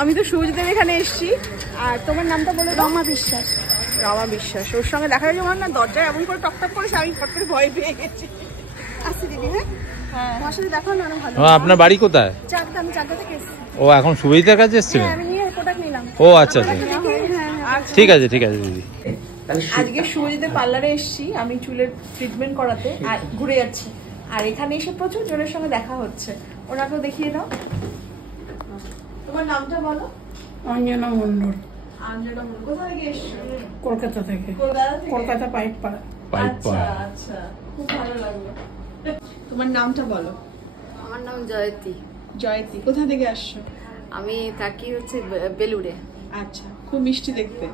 আমি তো শুভজিতের এখানে এসেছি। আর তোমার নামটা বলে? রমা বিশ্বাস। রমা বিশ্বাস। ওর সঙ্গে দেখা গেছে আমার না দরজায় এমন করে টকটক করেছে, আমি ফট করে ভয় পেয়ে গেছি। আসছি দিদি। হ্যাঁ, তোমার সাথে দেখা হলো, অনেক ভালো। আপনার বাড়ি কোথায়? চাকদা। আমি চাকদা থেকে এসেছি। ও, এখন সুবিধার কাছে এসেছিলেন? আমি নিয়ে প্রোডাক্ট নিলাম। ও আচ্ছা আচ্ছা, ঠিক আছে ঠিক আছে দিদি। আজকে শুভজিতের পার্লারে এসেছি আমি চুলের ট্রিটমেন্ট করাতে, আর ঘুরে যাচ্ছি। আর এখানে এসে প্রচুর জনের সঙ্গে দেখা হচ্ছে। ওনাকেও দেখিয়ে দাও। তোমার নামটা বলো? অঞ্জনা মন্ডল। অঞ্জনা মন্ডল। কোথা থেকে এসছো? কলকাতা থেকে। কলকাতা পাইকপাড়া। আচ্ছা আচ্ছা, খুব ভালো লাগলো। তোমার নামটা বলো? আমার নাম জয়তী। জয়তী। কোথা থেকে আসছো? আমি থাকি হচ্ছে বেলুড়ে। আচ্ছা, খুব মিষ্টি দেখতে।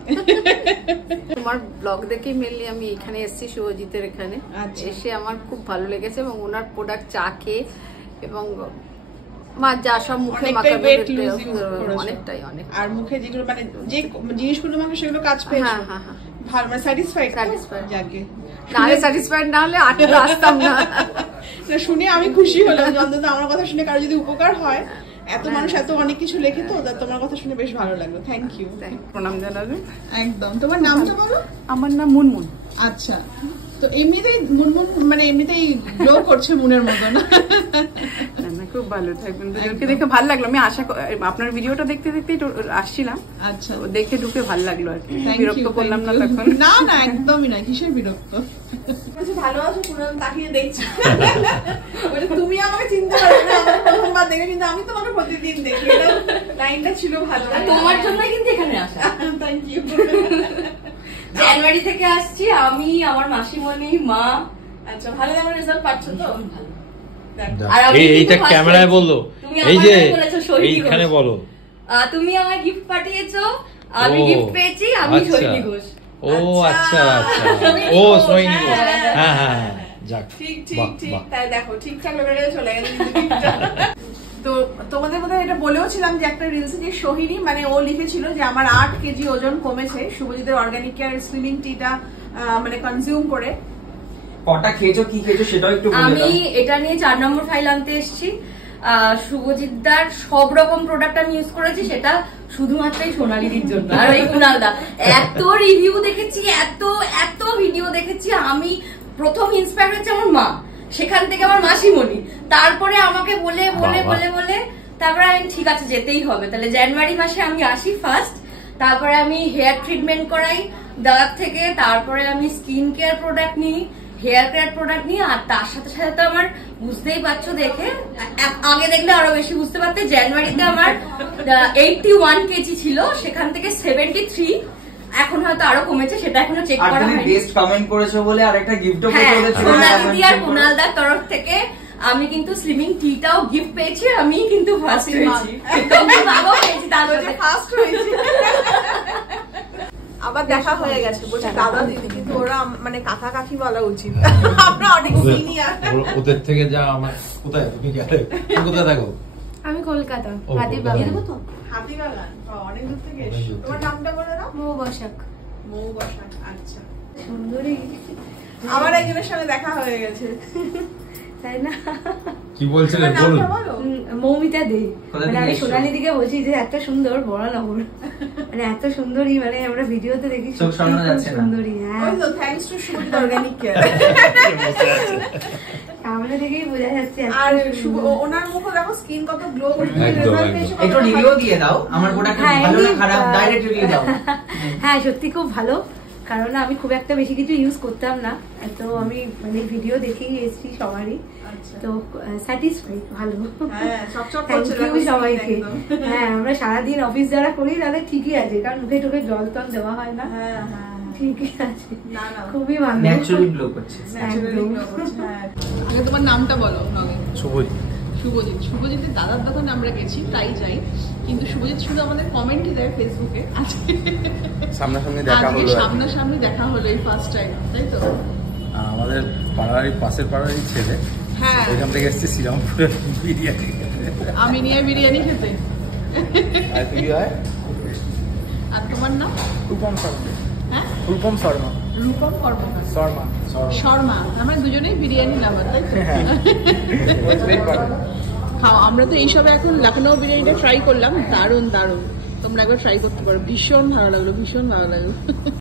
তোমার ব্লগ দেখেই মেনলি আমি এখানে এসেছি, শুভজিতের এখানে। এসে আমার খুব ভালো লেগেছে এবং ওনার প্রোডাক্ট চা খেয়ে এবং যা সব মুখে মাখাবে অনেকটাই অনেক। আর মুখে যেগুলো মানে যে জিনিসগুলো মাখে সেগুলো কাজ পেয়েছো? হ্যাঁ হ্যাঁ, ভালো, মানে স্যাটিসফাইড? যাকে নালে স্যাটিসফাইড না হলে আটকে আসতাম না। শুনে আমি খুশি হলাম যে অন্তত আমার কথা শুনে কারো যদি উপকার হয়। এত মানুষ এত অনেক কিছু লেখে, তো তোমার কথা শুনে বেশ ভালো লাগলো। Thank you. প্রণাম জানাবে। একদম। তোমার নামটা বলো? আমার নাম মুনমুন। আচ্ছা, তো এমনিতেই মুনমুন মানে এমনিতেই গ্লো করছে মনের মতন। খুব ভালো থাকবেন দুজনকে দেখে ভালো লাগলো। আমি আশা আপনার ভিডিওটা দেখতে দেখতে আসছিলাম। আচ্ছা, দেখে ঢুকে ভালো লাগলো আর কি। বিরক্ত করলাম না তখন? না না, একদমই না। কিসের বিরক্ত? ভালো আছো? পুরো তাকিয়ে দেখছি। তুমি আমাকে চিনতে পারো না, আমার প্রথমবার দেখে, কিন্তু আমি তোমাকে প্রতিদিন দেখি। লাইনটা ছিল ভালো। তোমার জন্যই কিন্তু এখানে আসা। Thank you. জানুয়ারি থেকে আসছি আমি, আমার মাসিমণি, মা। আচ্ছা, ভালো আমার রেজাল্ট পাচ্ছ তো? ভালো। এইটা ক্যামেরায় বললো, এই যে এইখানে বলো। তুমি আমায় গিফট পাঠিয়েছো, আমি গিফট পেয়েছি, আমি সোহিনী ঘোষ। ও আচ্ছা আচ্ছা, ও সোহিনী ঘোষ। হ্যাঁ হ্যাঁ, যাক, ঠিক ঠিক ঠিক। তাই দেখো, ঠিকঠাক লোকেরা চলে গেল। তো তোমাদের মধ্যে এটা বলেও ছিলাম যে একটা রিলসে যে সোহিনী, মানে ও লিখেছিল যে আমার 8 কেজি ওজন কমেছে শুভজিতের অর্গানিক কেয়ার স্লিমিং টিটা মানে কনজিউম করে। কটা খেয়েছো, কি খেয়েছো সেটাও একটু বলে দাও। আমি এটা নিয়ে 4 নম্বর ফাইল আনতে এসেছি। শুভজিৎদার সব রকম প্রোডাক্ট আমি ইউজ করেছি, সেটা শুধুমাত্র সোনালীদির জন্য। আর ওই কুণালদা এত রিভিউ দেখেছি, এত এত ভিডিও দেখেছি। আমি প্রথম ইন্সপায়ার হচ্ছে আমার মা, সেখান থেকে আমার মাসিমণি, তারপরে আমাকে বলে বলে বলে বলে তারপরে আমি ঠিক আছে যেতেই হবে। তাহলে জানুয়ারি মাসে আমি আসি ফার্স্ট, তারপরে আমি হেয়ার ট্রিটমেন্ট করাই দাদার থেকে, তারপরে আমি স্কিন কেয়ার প্রোডাক্ট নিই, হেয়ার কেয়ার প্রোডাক্ট নিয়ে। আর তার সাথে সাথে তো আমার বুঝতেই পারছো, দেখে আগে দেখলে আরো বেশি বুঝতে পারতে, জানুয়ারিতে আমার 81 কেজি ছিল, সেখান থেকে 73, এখন হয়তো আরো কমেছে, সেটা এখনো চেক করা হয়নি। বেস্ট কমেন্ট করেছো বলে আরেকটা গিফটও পেয়েছো সোনালী আর কুণালদার তরফ থেকে। আমি কিন্তু স্লিমিং টিটাও গিফট পেয়েছি, আমি কিন্তু ফার্স্ট হয়েছি। বাবাও পেয়েছি, তাহলে ফার্স্ট হয়েছি। আবার দেখা হয়ে গেছে, বলছে দাদা দিদি, কিন্তু ওরা মানে কাকা কাকি বলা উচিত, আমরা অনেক সিনিয়র। ওদের থেকে যা আমার। কোথায় তুমি গেলে? কোথায় থাকো? আমি কলকাতা, হাতিবাগান। হাতিবাগান, অনেক দূর থেকে এসেছো। তোমার নামটা বলে দাও। মৌ বসাক। মৌ বসাক। আচ্ছা, সুন্দরী। আমার একজনের সঙ্গে দেখা হয়ে গেছে, তাই না? কি বলছিলেন বলুন। মৌমিতা দে। মানে আমি সোনালী দিকে বলছি যে এত সুন্দর বড় নগর, মানে এত সুন্দরী, মানে আমরা ভিডিওতে দেখি সুন্দরী। হ্যাঁ, thanks to Subhajit organic care. সামনে থেকেই বোঝা যাচ্ছে। আর ওনার মুখে দেখো স্কিন কত গ্লো করছে। একটু রিভিউ দিয়ে দাও, আমার প্রোডাক্ট ভালো না খারাপ, ডাইরেক্ট রিভিউ দাও। হ্যাঁ, সত্যি খুব ভালো, কারণ আমি খুব একটা বেশি কিছু ইউজ করতাম না, তো আমি মানে ভিডিও দেখেই এসেছি সবারই, তো স্যাটিসফাইড, ভালো। থ্যাংক ইউ সবাইকে। হ্যাঁ, আমরা সারাদিন অফিস যারা করি তাদের ঠিকই আছে, কারণ মুখে টুকে জল টল দেওয়া হয় না, ঠিকই আছে, খুবই ভালো, ন্যাচারালি গ্লো করছে। তোমার নামটা বলো। শুভজিৎ। শুভজিৎ। শুভজিতের দাদার দোকানে আমরা গেছি, তাই যাই, কিন্তু শুভজিৎ শুধু আমাদের কমেন্টই দেয় ফেসবুকে। আজকে সামনাসামনি দেখা হলো, সামনাসামনি দেখা হলো এই ফার্স্ট টাইম, তাই তো? আমাদের পাড়ারই পাশের পাড়ারই ছেলে। হ্যাঁ, ওইখান থেকে এসেছি শ্রীরামপুরের বিরিয়ানি খেতে। আমি নিয়ে বিরিয়ানি খেতে। আর তুই হয়? আর তোমার নাম? রূপম শর্মা। হ্যাঁ, রূপম শর্মা। রূপম কর্মকার। শর্মা। শর্মা। আমরা দুজনেই বিরিয়ানি লাভার, তাই তো? খাওয়া। আমরা তো এইসবে এখন লখনৌ বিরিয়ানিটা ট্রাই করলাম, দারুণ দারুণ। তোমরা একবার ট্রাই করতে পারো, ভীষণ ভালো লাগলো, ভীষণ ভালো লাগলো।